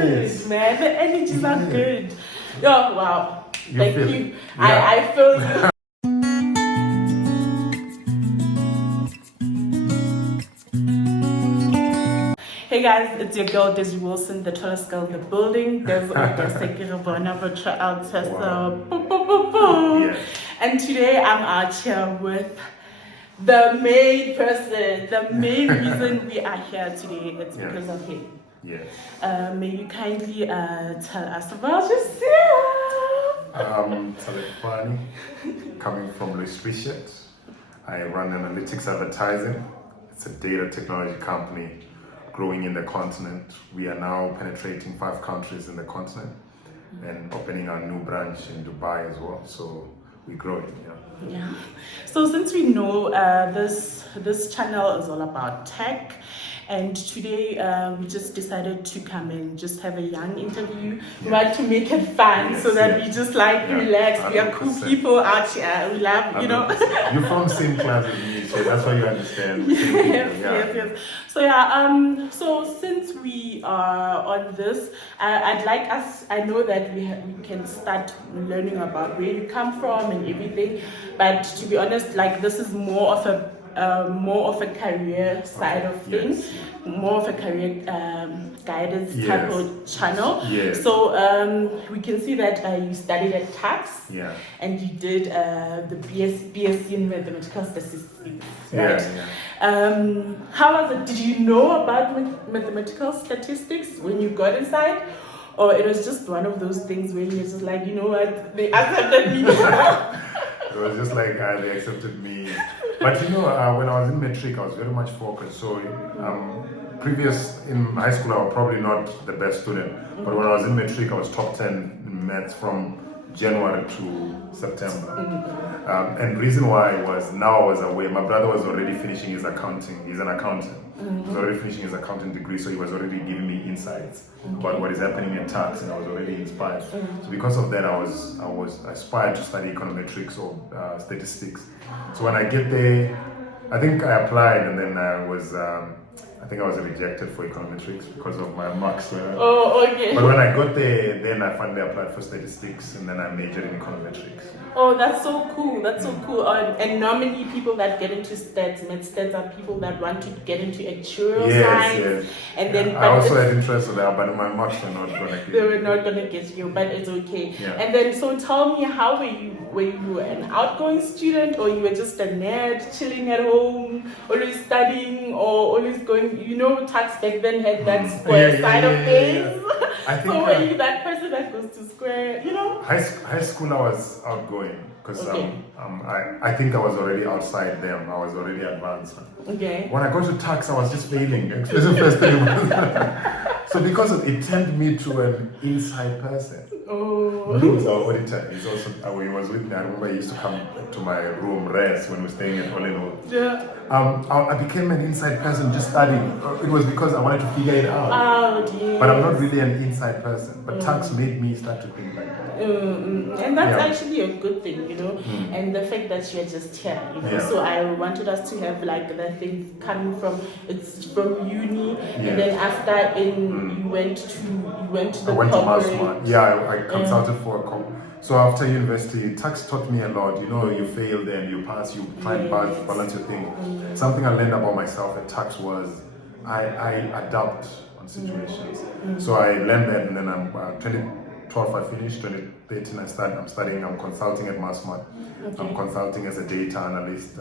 good, man. The energies are good. Oh, wow. Thank you. Yeah. I feel you. Hey guys, it's your girl Desi Wilson, the tallest girl in the building. There's And today I'm out here with the main person, the main reason we are here today. It's because of him. Yes. May you kindly tell us about yourself? Talifhani, coming from Louis Richard. I run analytics advertising. It's a data technology company growing in the continent. We are now penetrating 5 countries in the continent and opening our new branch in Dubai as well. So we're growing. Yeah. So since we know this channel is all about tech, and today we just decided to come and just have a young interview. We want to make it fun so that we just relax. 100%. We are cool people out here. We love, 100%. You're from the same class as me, so that's why you understand. Yes. So so since we are on this, I'd like us. I know that we can start learning about where you come from and everything, but to be honest, this is more of a career side of things, more of a career guidance type of channel. Yes. So we can see that you studied at tax, and you did the BSc in mathematical statistics, right? How was it? Did you know about mathematical statistics when you got inside? Or it was just one of those things where you're just like, you know what, they accepted me. It was just like they accepted me. But when I was in matric, I was very much focused. So previous in high school, I was probably not the best student. But when I was in matric, I was top 10 in maths from January to September. And the reason why was now I was aware. My brother was already finishing his accounting. He's an accountant. He was already finishing his accounting degree, so he was already giving me insights about what is happening in tax, and I was already inspired. So because of that, I was aspired to study econometrics or statistics. So when I get there, I think I applied, and then I was rejected for econometrics because of my marks. Oh, okay. But when I got there, then I finally applied for statistics, and then I majored in econometrics. Oh, that's so cool. That's so cool. And normally people that get into stats are people that want to get into actuarial science. Yes. And then I also had interest in that, but my marks were not going to get They were not going to get you, but it's okay. Yeah. And then, so tell me, how were you? Were you an outgoing student, or you were just a nerd chilling at home, always studying, or always going, tax back then had that square side of things. I think, so were you that person that goes to square, High school, I was outgoing because I think I was already outside them. I was already advanced. Okay. When I got to tax, I was just failing. First thing. So because of it turned me to an inside person. Oh. He was our auditor. He was with me. I remember he used to come to my room, rest, when we were staying at Hollywood. Yeah. I became an inside person just studying. It was because I wanted to figure it out. Oh, dear. But I'm not really an inside person. But tax made me start to think like that. And that's actually a good thing, and the fact that you're just here, So I wanted us to have the things coming from uni, and then after you went to the corporate. I consulted for a company. So after university, tax taught me a lot. You fail, then you pass, you try and balance your thing. Something I learned about myself at tax was I adapt on situations. So I learned that, and then I'm 2012 I finished, 2013 I'm consulting at Massmart. I'm consulting as a data analyst,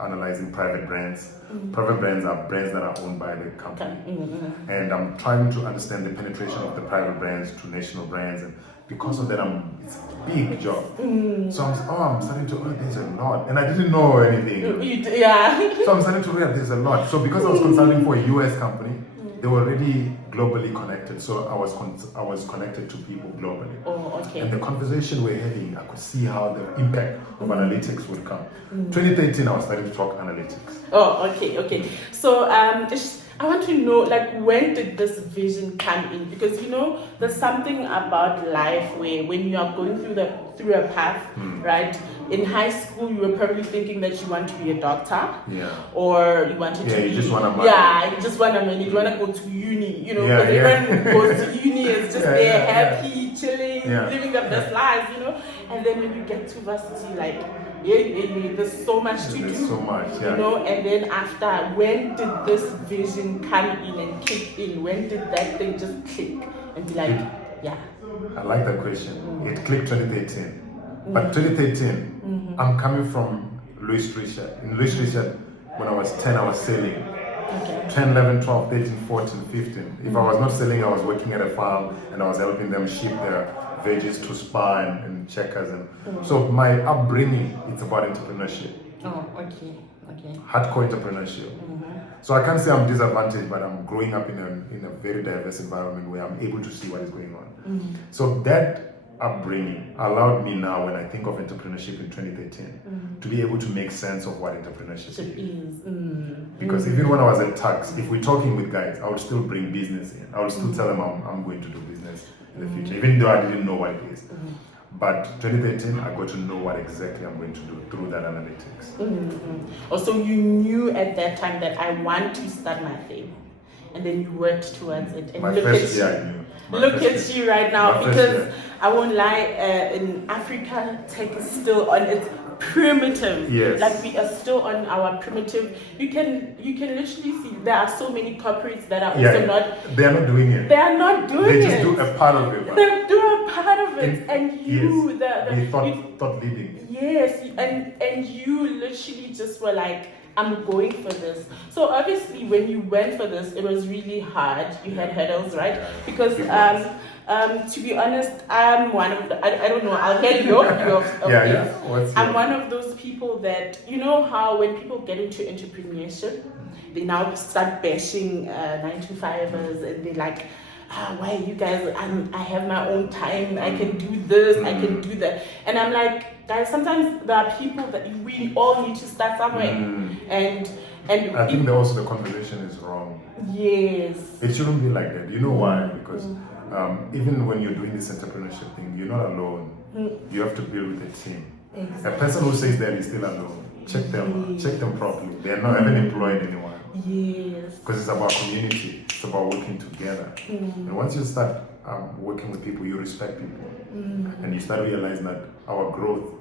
analyzing private brands. Private brands are brands that are owned by the company. And I'm trying to understand the penetration of the private brands to national brands, and because of that, it's a big job. So I'm starting to, there's a lot. And I didn't know anything. So I'm starting to realize there's a lot. So because I was consulting for a US company, they were already globally connected. So I was connected to people globally. Oh, okay. And the conversation we're having, I could see how the impact of analytics would come. 2013, I was starting to talk analytics. Oh, okay. So I want to know, like, when did this vision come in? Because there's something about life where when you are going through a path, right? In high school, you were probably thinking that you want to be a doctor, or you wanted to be, you just want to you just want to manage, you want to go to uni, because everyone goes to uni is just there, happy, chilling, living the best lives, and then when you get to varsity, like, there's so much to do. There's so much, And then after, when did this vision come in and kick in? When did that thing just click and be like, I like that question. It clicked 2013. But 2013, I'm coming from Louis Richard. In Louis Richard, when I was 10, I was selling. 10, 11, 12, 13, 14, 15. If I was not selling, I was working at a farm and I was helping them ship their veggies to Spa and Checkers. So my upbringing, it's about entrepreneurship. Oh, okay. Hardcore entrepreneurship. So I can't say I'm disadvantaged, but I'm growing up in a very diverse environment where I'm able to see what is going on. So that upbringing allowed me now, when I think of entrepreneurship in 2013, to be able to make sense of what entrepreneurship is. Because even when I was at tax, if we're talking with guys, I would still bring business in. I would still tell them I'm going to do business in the future, even though I didn't know what it is. But 2013, I got to know what exactly I'm going to do through that analytics. Also, you knew at that time that I want to start my thing, and then you worked towards it. And My first year, I knew. Look at you right now, because I won't lie, in Africa, tech is still on its primitive. Yes. Like, we are still on our primitive. You can literally see there are so many corporates that are also not. They are not doing it. They are not doing it. They just do a part of it. They do a part of it, and you, they thought leading. Yes, and you literally just were like, I'm going for this. So obviously, when you went for this, it was really hard. You had hurdles, right? Because to be honest, I'm one of the, I don't know, I'll tell you I'm one of those people that, how when people get into entrepreneurship, they now start bashing 9-to-5ers, and they're like, why you guys, I have my own time, I can do this, I can do that. And I'm like, guys, sometimes there are people that we all need to start somewhere. And I think that also the conversation is wrong. Yes. It shouldn't be like that. You know why? Because even when you're doing this entrepreneurship thing, you're not alone. You have to build with a team. Exactly. A person who says that is still alone. Check them properly. They are not haven't employed anyone. Yes. Because it's about community. It's about working together. And once you start working with people, you respect people. And you start realizing that our growth,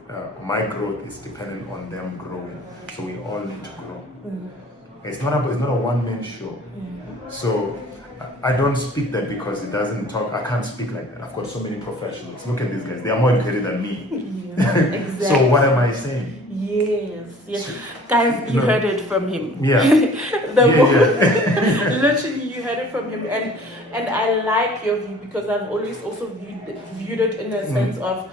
my growth is dependent on them growing. So we all need to grow. It's not a one-man show. So I don't speak that because it doesn't talk. I can't speak like that. I've got so many professionals. Look at these guys. They are more educated than me. Exactly. So what am I saying? Yes. Guys, you heard it from him. Literally, you heard it from him. And I like your view, because I've always also viewed it in a sense of,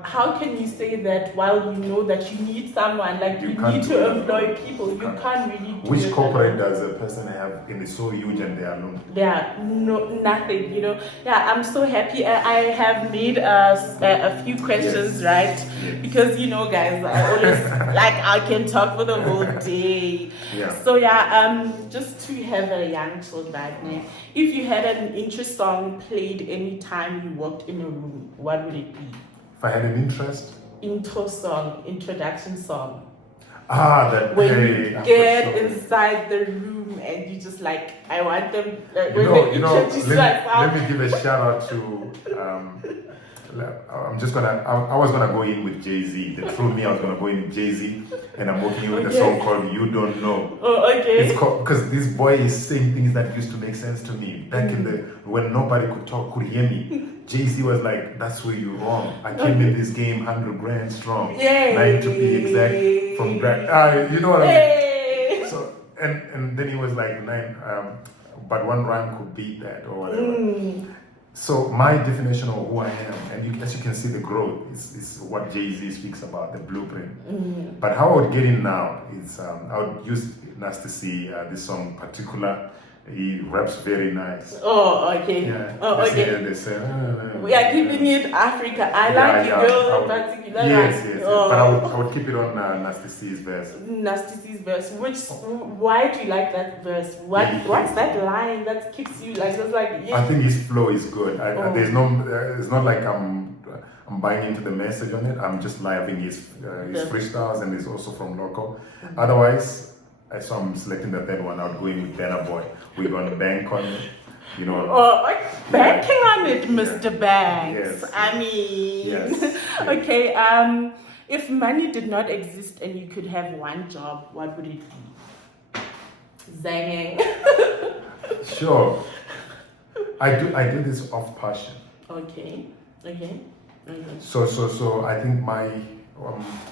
how can you say that while you know that you need someone, like you need to employ people, you can't really do Which it. corporate does a person have and it's so huge and they are alone? Yeah, nothing, Yeah, I'm so happy. I have made a few questions, right? Yes. Because, guys, I always, I can talk for the whole day. So, just to have a young child right now, if you had an intro song played anytime you walked in a room, what would it be? If I had an interest? Introduction song. That when you get inside the room and you just like, I want them. Let me give a shout out to. I was gonna go in with Jay-Z. They told me I was gonna go in with Jay-Z, and I'm working with a song called "You Don't Know." Oh, okay. It's called, because this boy is saying things that used to make sense to me back in the when nobody could hear me. Jay-Z was like, "That's where you're wrong. I came in this game 100 grand strong, 9 to be exact from Brad." You know what I mean? So and then he was like 9, but one rhyme could beat that or whatever. So my definition of who I am, and as you can see, the growth is what Jay-Z speaks about, the blueprint. But how I would get in now is I would use Nasty C, this song particular, He raps very nice. Oh, okay. Yeah. Oh, okay. They say, We are keeping it Africa. I like you, girl, in particular. Yes. Oh. But I would keep it on Nasty C's verse. Nasty C's verse. Why do you like that verse? What's that line that keeps you like? Just like. Yeah. I think his flow is good. There's no. It's not like I'm buying into the message on it. I'm just loving his freestyles, and he's also from local. Mm-hmm. Otherwise, so I'm selecting the third one out, going with Banner Boy. We're gonna bank on it. You know. Oh, banking on it, Mr. Banks. Yes. I mean. Yes. Okay. If money did not exist and you could have one job, what would it be? Zanging. Sure. I do this off passion. Okay. So I think my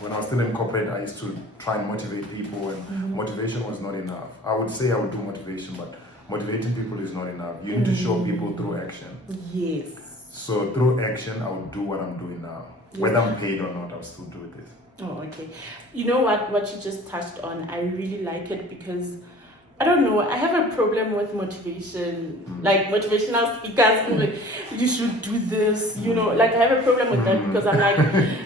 when I was still in corporate, I used to try and motivate people, and motivation was not enough. I would say I would do motivation, but motivating people is not enough. You need to show people through action. Yes. So through action, I would do what I'm doing now. Yes. Whether I'm paid or not, I'll still do this. Oh, okay. You know what you just touched on? I really like it because I don't know. I have a problem with motivation, like motivational speakers. You should do this, you know. Like I have a problem with that because I'm like,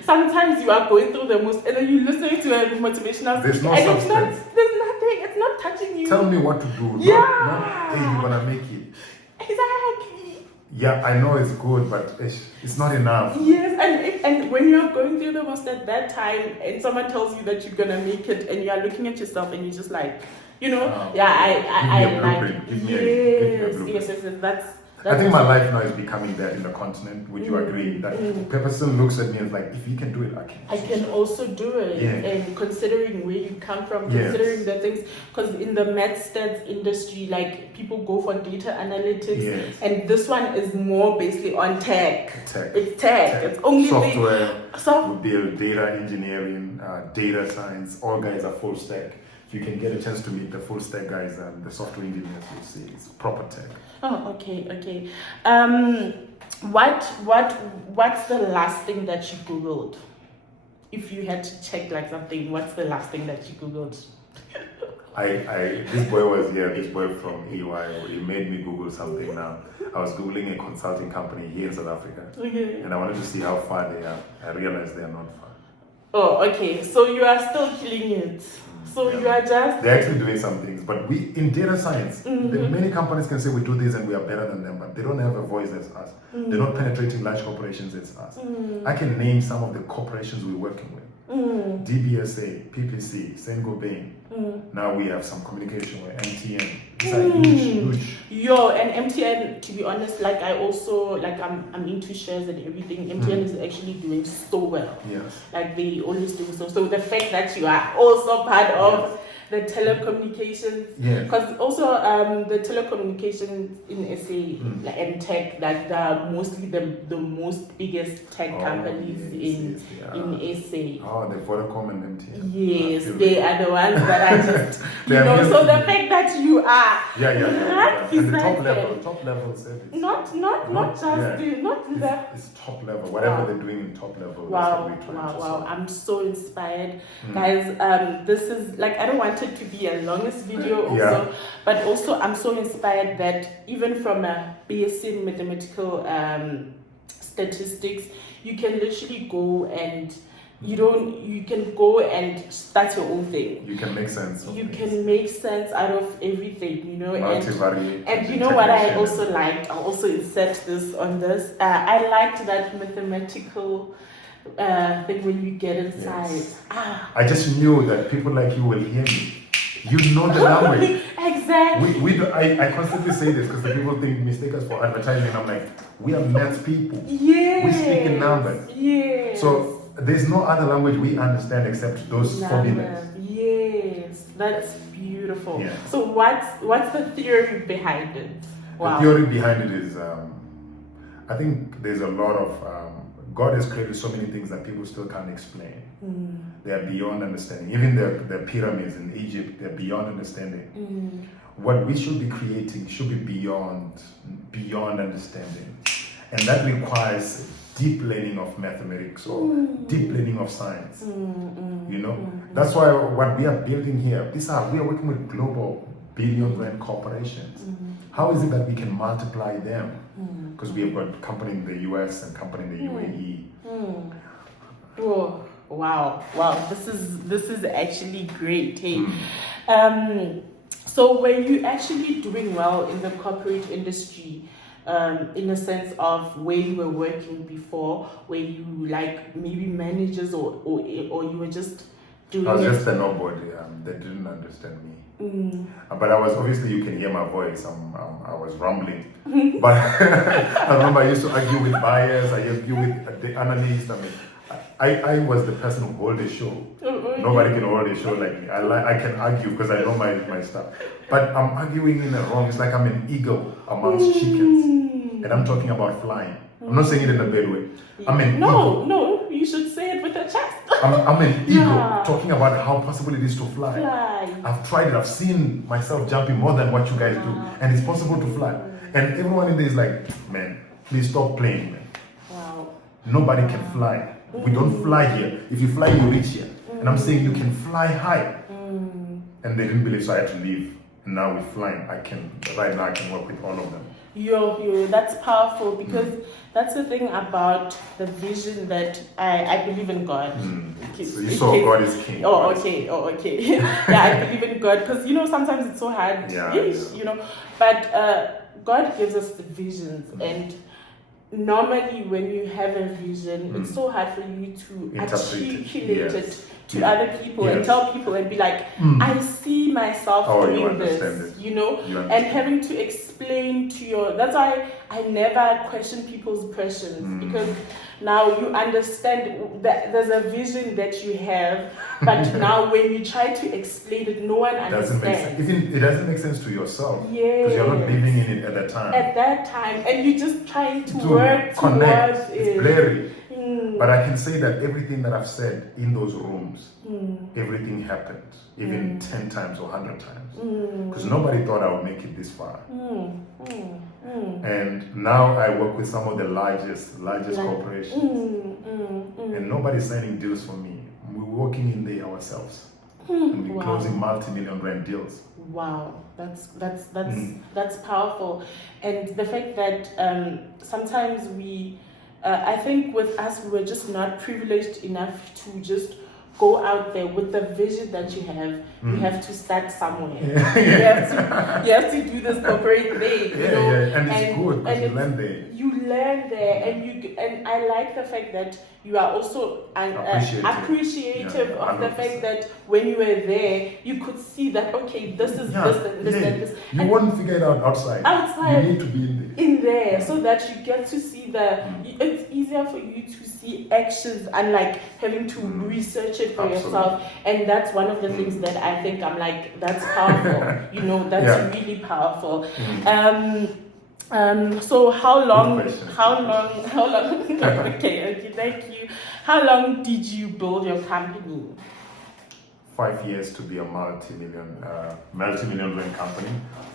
sometimes you are going through the most, and then you listening to a motivational There's speaker, no and substance. there's nothing. It's not touching you. Tell me what to do. Yeah. Not, hey, you're gonna make it. Exactly. Yeah, I know it's good, but it's not enough. Yes, and when you're going through the most at that time, and someone tells you that you're gonna make it, and you are looking at yourself, and you're just like. You know, I like. Yes, I think my life now is becoming that in the continent. Would you agree that person looks at me and is like, if you can do it, I can also do it. Yeah. And considering where you come from, considering the things, because in the math stats industry, like people go for data analytics, and this one is more basically on tech. It's tech. It's only software. We build data engineering, data science. All guys are full stack. If you can get a chance to meet the full stack guys and the software engineers, you'll see it's proper tech. Oh, okay. What's the last thing that you Googled? If you had to check like something, what's the last thing that you Googled? This boy was here, this boy from EY, he made me Google something now. I was Googling a consulting company here in South Africa. Okay. And I wanted to see how far they are. I realized they are not far. Oh, okay. So you are still killing it. So you are just... They're actually doing some things, but we, in data science, many companies can say we do this and we are better than them, but they don't have a voice as us. They're not penetrating large corporations as us. I can name some of the corporations we're working with. DBSA, PPC, Saint-Gobain. Now we have some communication with MTN. These are huge. Yo, and MTN, to be honest, like I also, like I'm into shares and everything. MTN is actually doing so well. Yes. Like they always do so. So the fact that you are also part of the telecommunications, because also the telecommunications in SA and tech, like mostly the most biggest tech companies in SA. Oh, the Vodacom and MTN. Yes, they are the ones that are just, you know, so the fact that you are and the top level service. Not it's top level. Whatever they're doing in top level. Wow. I'm so inspired. Guys, this is like, I don't want it to be a longest video also, but also I'm so inspired that even from a basic mathematical statistics, you can literally go and you can go and start your own thing. You can make sense of things. Can make sense out of everything, you know. And you know what I also liked? I'll also insert this on this. I liked that mathematical thing when you get inside. Yes. I just knew that people like you will hear me. You know the language. Exactly. I constantly say this because the people mistake us for advertising. I'm like, we are math people. Yes. We speak in numbers. Yes. So there's no other language we understand except those formulas. Yes, that's beautiful. Yeah. So what's the theory behind it? The theory behind it is, I think there's a lot of, God has created so many things that people still can't explain. They are beyond understanding. Even the pyramids in Egypt, they're beyond understanding. What we should be creating should be beyond understanding. And that requires deep learning of mathematics or deep learning of science. You know, that's why what we are building here, we are working with global billion rand corporations. How is it that we can multiply them? Because we have got company in the US and company in the UAE. Oh, wow. This is actually great. Hey. So were you actually doing well in the corporate industry, in a sense of where you were working before, where you like maybe managers or you were just doing I was it? just a nobody. They didn't understand me. But I was, obviously you can hear my voice. I was rumbling. But I remember I used to argue with buyers. I argue with the analysts. I mean, I was the person who hold the show. Nobody can hold the show like me. I can argue because I know my stuff. But I'm arguing in the wrong. It's like I'm an eagle amongst chickens. And I'm talking about flying. I'm not saying it in a bad way. I'm an eagle. No, you should say it with a chest. I'm an eagle talking about how possible it is to fly. Fly. I've tried it. I've seen myself jumping more than what you guys do. And it's possible to fly. And everyone in there is like, man, please stop playing, man. Wow. Nobody can fly. We don't fly here. If you fly, you reach here. And I'm saying you can fly high. And they didn't believe, so I had to leave. And now we're flying. Right now I can work with all of them. That's powerful, because that's the thing about the vision that I believe in God. So you saw God is king. Oh, okay. Yeah, I believe in God, because sometimes it's so hard. But God gives us the visions, and normally when you have a vision, it's so hard for you to articulate it to other people and tell people and be like, I see myself doing this, and having to explain to that's why I never question people's questions, because now you understand that there's a vision that you have, but now when you try to explain it, no one understands. It doesn't make sense to yourself, because you're not living in it at that time. And you're just trying to work connect. Towards it's blurry. But I can say that everything that I've said in those rooms, everything happened, even 10 times or 100 times. Because nobody thought I would make it this far. And now I work with some of the largest corporations. And nobody's signing deals for me. We're working in there ourselves. And we're closing multi-million rand deals. Wow, that's powerful. And the fact that sometimes I think with us, we were just not privileged enough to just go out there with the vision that you have. You have to start somewhere. You have to do this corporate thing, And it's good because you learn there. You learn there, and I like the fact that you are also appreciative of the fact that when you were there, you could see that, okay, this is this and this and this. You won't figure it out outside. You need to be in there, so that you get to see it's easier for you to see actions, unlike having to research it for yourself. And that's one of the things that I think I'm like, that's powerful. That's really powerful. So how long okay, thank you. How long did you build your company? 5 years to be a multi-million rand company,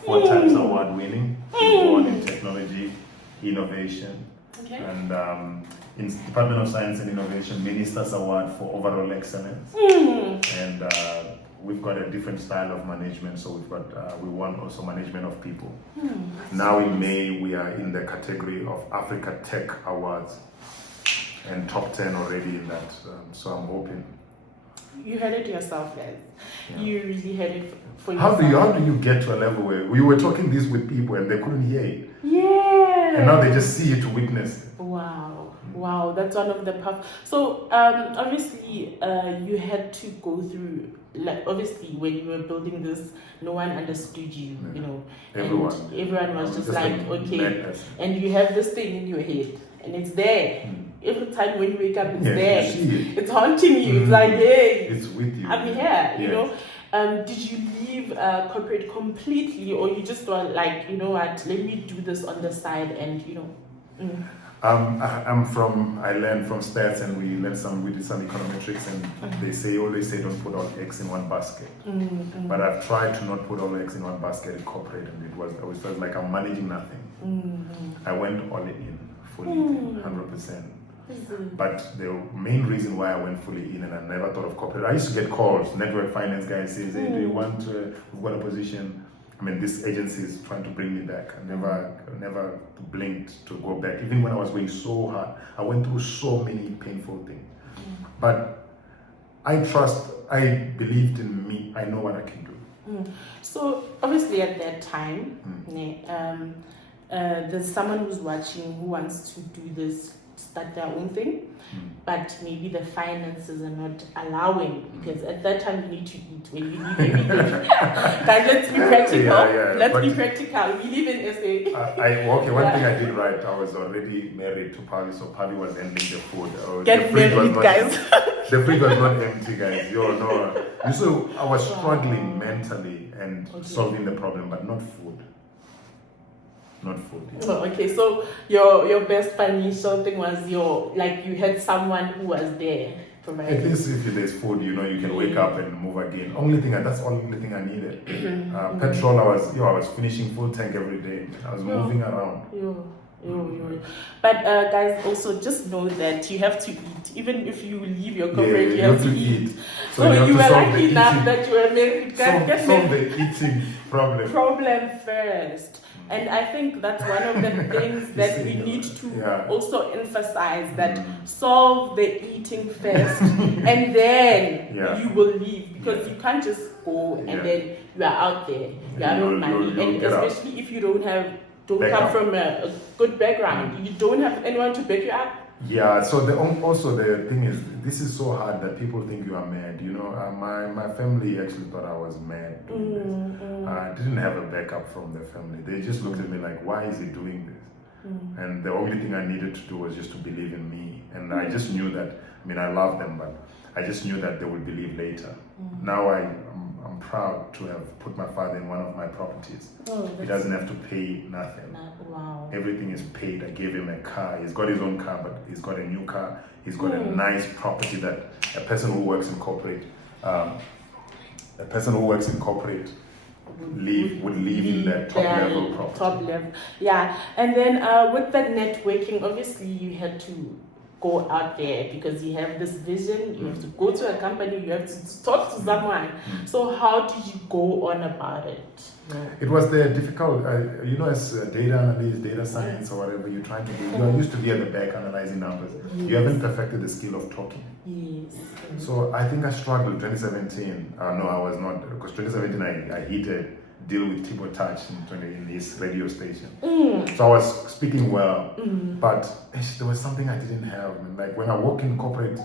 4 times award winning, born in technology, innovation, and in Department of Science and Innovation, Minister's Award for Overall Excellence. And we've got a different style of management, so we won also management of people. Now in May, we are in the category of Africa Tech Awards, and top 10 already in that. So I'm hoping. You heard it yourself, guys. You really heard it for yourself. How do you get to a level where we were talking this with people and they couldn't hear it? Yeah. And now they just see it to witness it. Wow, that's one of the So obviously you had to go through, like, obviously when you were building this, no one understood you, everyone was just like, okay, and you have this thing in your head and it's there. Every time when you wake up, it's there. It's haunting you. It's like, hey, it's with you. I'm here, Did you leave corporate completely, or you just were like, you know what, let me do this on the side and, I learned from stats, and we did some econometrics, and they always say don't put all eggs in one basket. But I've tried to not put all eggs in one basket in corporate, and it always felt like I'm managing nothing. I went all in, fully in, 100%. But the main reason why I went fully in and I never thought of corporate, I used to get calls, network finance guys says, hey, do you want we've got a position. mean, this agency is trying to bring me back. I never blinked to go back. Even when I was going so hard, I went through so many painful things. But I believed in me. I know what I can do. So obviously at that time, there's someone who's watching who wants to do this, start their own thing, but maybe the finances are not allowing, because at that time you need to eat when you leave everything. Guys, let's be practical. Let's be practical. We live in SA. One thing I did right, I was already married to Pavi, so Pavi was handling the food. Get married, guys. The fridge was not empty, guys. So I was struggling mentally and solving the problem, but not food. Not food. Yeah. Oh, okay. So your best financial thing was you had someone who was there providing. At least if there's food, you can wake up and move again. That's the only thing I needed. Petrol, I was finishing full tank every day. I was moving around. But guys, also just know that you have to eat. Even if you leave your corporate, you have to eat. So you were lucky enough that you were married. Solve the eating problem. Problem first. And I think that's one of the things that we need to also emphasize, that solve the eating first and then you will leave, because you can't just go and then you are out there, you are out of money, and especially if you don't come from a good background, you don't have anyone to back you up. Yeah, so the thing is, this is so hard that people think you are mad. My family actually thought I was mad doing this. I didn't have a backup from the family. They just looked at me like, why is he doing this? And the only thing I needed to do was just to believe in me. And I just knew that, I love them, but I just knew that they would believe later. Now I'm proud to have put my father in one of my properties. He doesn't have to pay nothing. Wow. Everything is paid. I gave him a car. He's got his own car, but he's got a new car. He's got a nice property that a person who works in corporate would live in that top level property. Top level. Yeah. And then with the networking, obviously you had to go out there because you have this vision, you have to go to a company, you have to talk to someone. So how did you go on about it? It was the difficult, as a data analyst, data science or whatever you're trying to do, you are used to be at the back analyzing numbers. You haven't perfected the skill of talking. Yes. So I think I struggled 2017. No, I was not, because 2017 I hit a deal with Tibo Touch in his radio station. So I was speaking well, but there was something I didn't have. Like when I work in corporate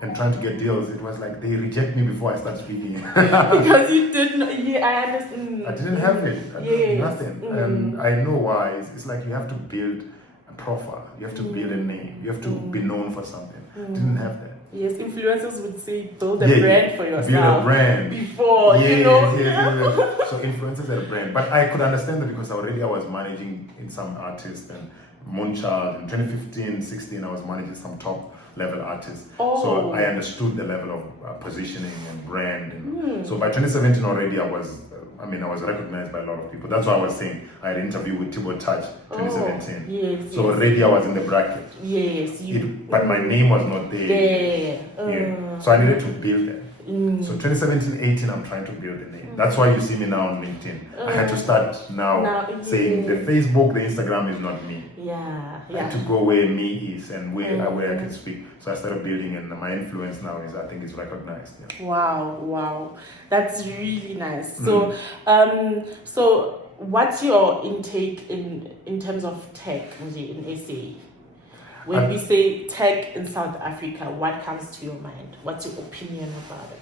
and trying to get deals, it was like they reject me before I start speaking. Because you didn't, I understand. I didn't have it. Nothing. And I know why. It's like you have to build a profile. You have to build a name. You have to be known for something. Didn't have that. Yes, influencers would say build a brand for yourself. Build a brand. Before, Yes. So influencers are a brand. But I could understand that because already I was managing in some artists, and Moonchild in 2015, 16, I was managing some top level artists. So I understood the level of positioning and brand. And so by 2017 already I was recognized by a lot of people. That's why I was saying I had an interview with Tibo Touch 2017. So already I was in the bracket. Yes. But my name was not there. So I needed to build it. So 2017-18 I'm trying to build a name. That's why you see me now on LinkedIn. I had to start now saying the Facebook, the Instagram is not me. I had to go where me is and where I can speak. So I started building, and my influence now is recognized. Wow, that's really nice. So so what's your intake in terms of tech in SA? When we say tech in South Africa, what comes to your mind? What's your opinion about it?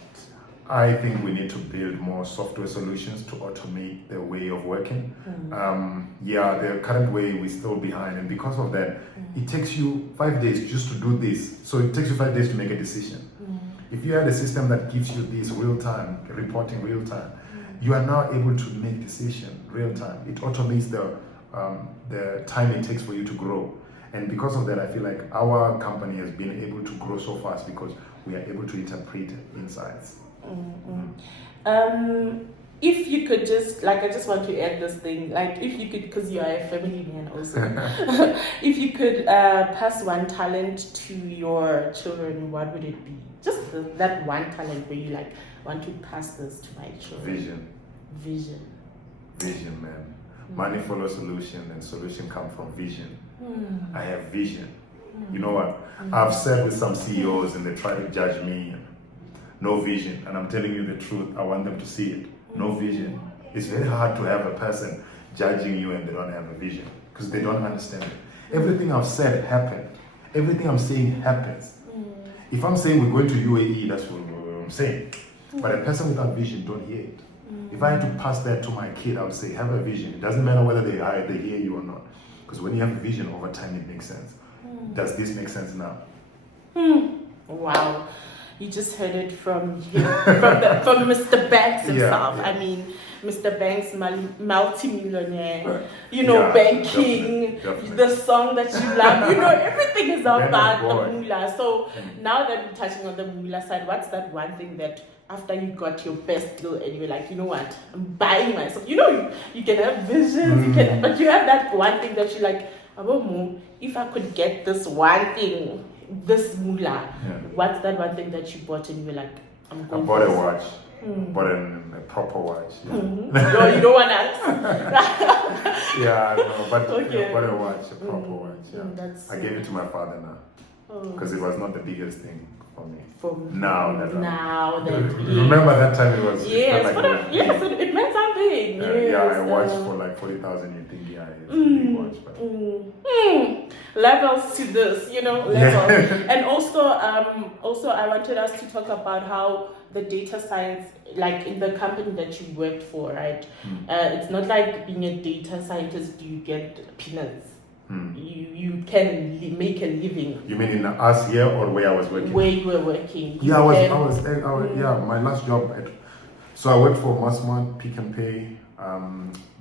I think we need to build more software solutions to automate the way of working. The current way we're still behind, and because of that, it takes you 5 days just to do this. So it takes you 5 days to make a decision. If you had a system that gives you this real-time reporting, real-time, you are now able to make decision real-time. It automates the time it takes for you to grow. And because of that, I feel like our company has been able to grow so fast because we are able to interpret insights. If you could just, I just want to add this thing, if you could, because you are a family man also, if you could pass one talent to your children, what would it be? Just that one talent where you want to pass this to my children. Vision. Vision, man. Money follows solution, and solution come from vision. I have vision. You know what? I've sat with some CEOs and they try to judge me. No vision. And I'm telling you the truth. I want them to see it. No vision. It's very hard to have a person judging you and they don't have a vision because they don't understand it. Everything I've said happened. Everything I'm saying happens. If I'm saying we're going to UAE, that's what I'm saying. But a person without vision don't hear it. If I had to pass that to my kid, I would say, have a vision. It doesn't matter whether they hear you or not. Because when you have a vision, over time it makes sense. Does this make sense now? Wow. You just heard it from from Mr. Banks himself. Yeah. I mean, Mr. Banks, multi-millionaire, banking, definitely. the song that you love, everything is about boy. the moolah. So now that we're touching on the moolah side, what's that one thing that after you got your best deal and you're like, you know what, I'm buying myself. You can have visions, but you have that one thing that you're like, if I could get this one thing, this moolah, what's that one thing that you bought and you're like, I'm going I bought a watch. Bought a proper watch. Yeah. No, you don't want that. Yeah, no, but Okay. I bought a watch, a proper watch. Yeah. That's I gave it to my father now because it was not the biggest thing for me. Now that remember that time it was. Yes, it felt like it meant something. I watched for like 40,000. You think it's a big watch, but levels to this, levels. And also I wanted us to talk about how the data science, like in the company that you worked for, right? It's not like being a data scientist, you get peanuts. You can make a living. You mean in us here or where I was working? Where you were working. Yeah, I was my last job. So I worked for Massmart, Pick and Pay,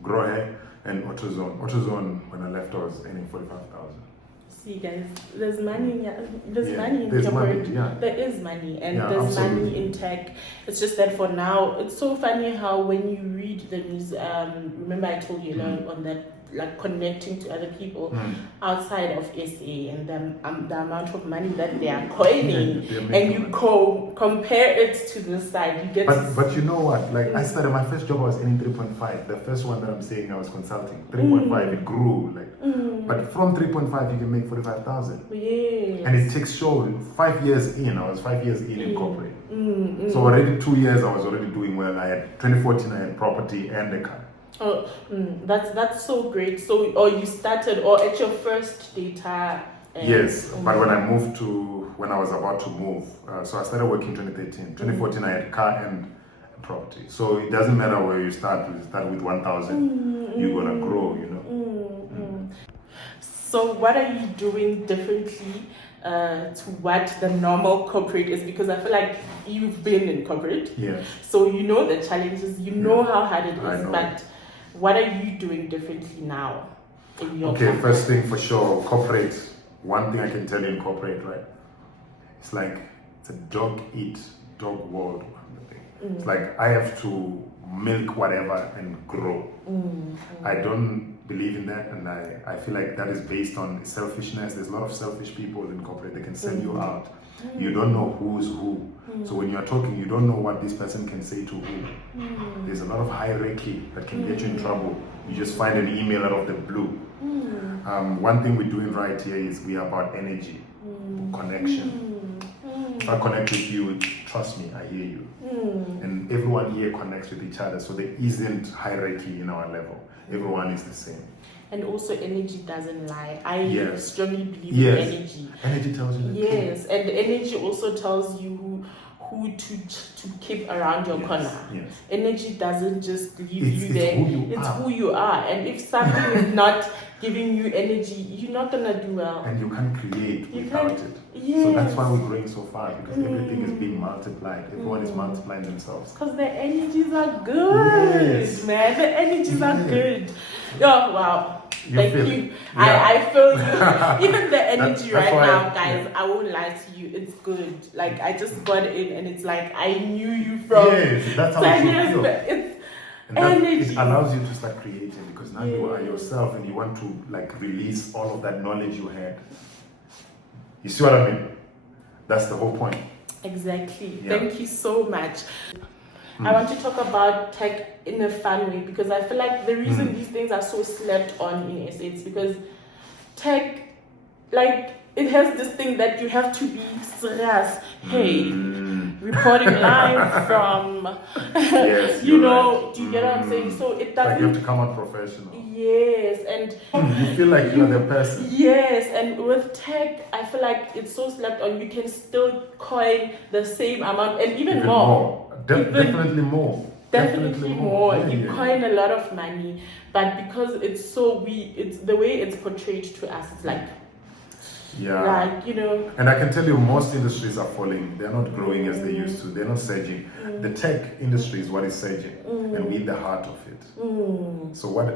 Grohe, and AutoZone. AutoZone, when I left, I was earning 45,000. See, guys, there's money in money in there's corporate. money, yeah. There is money, and Yeah, there's absolutely. money in tech. It's just that for now, it's so funny how when you read the news, remember I told you on that, like connecting to other people outside of SA and the amount of money that they are coining, and you compare it to this side, you get. But you know what? Like I started my first job, I was earning 3.5. The first one that I'm saying, I was consulting 3.5. It grew but from 3.5 you can make 45,000. Yeah. And it takes 5 years in. I was 5 years in corporate. So already 2 years I was already doing well. I had 2014. I had property and a car. Oh, that's so great. So, or you started, or at your first data. Yes, but when I was about to move, so I started working 2013. 2014, I had a car and property. So it doesn't matter where you start. You start with 1,000. You're gonna grow, So what are you doing differently to what the normal corporate is? Because I feel like you've been in corporate. Yes. So you know the challenges. You know how hard it I is. know. But what are you doing differently now in your Okay, company? first thing for sure, corporate. One thing I can tell you in corporate, right? It's like it's a dog world. It's like I have to milk whatever and grow. I don't believe in that, and I feel like that is based on selfishness. There's a lot of selfish people in corporate. They can sell you out. You don't know who's who. So when you're talking, you don't know what this person can say to who. There's a lot of hierarchy that can get you in trouble. You just find an email out of the blue. One thing we're doing right here is we are about energy, connection. If I connect with you, trust me, I hear you. And everyone here connects with each other, so there isn't hierarchy in our level. Everyone is the same. And also, energy doesn't lie. I Yes. strongly believe Yes. in energy. Energy tells you the Yes, and energy also tells you who to keep around your corner. Yes. Energy doesn't just leave It's you there. who you It's are. who you are. And if something is not giving you energy, you're not gonna do well. And you can't create You without can't- it. Yes. So that's why we're growing so fast, because everything is being multiplied. Everyone is multiplying themselves. Because the energies are good, Yes. man. The energies are good. Oh, wow. You Thank feel you. it. Yeah. I feel you. Even the energy That's right why- now, guys, I won't lie to you. It's good. Like, I just got in and it's like, I knew you from Yes, that's how 10 you years feel. back. It's And that, energy. it allows you to start creating, because now you are Yes. yourself and you want to like release all of that knowledge you had. You see what I mean? That's the whole point. Exactly. Yeah. Thank you so much. I want to talk about tech in a fun way, because I feel like the reason these things are so slept on in SA is because tech, like, it has this thing that you have to be serious. Hey, reporting live from, Yes, you you're know, right. do you get what I'm saying? So it Like you have doesn't, to come out professional. yes, and You feel like you're the person. yes, and with tech, I feel like it's so slept on. You can still coin the same amount and even more. Definitely more. Definitely more. Yeah, You yeah. coin a lot of money, but because it's so it's the way it's portrayed to us. It's like, you know. And I can tell you, most industries are falling. They're not growing as they used to. They're not surging. The tech industry is what is surging, and we're in the heart of it. So what?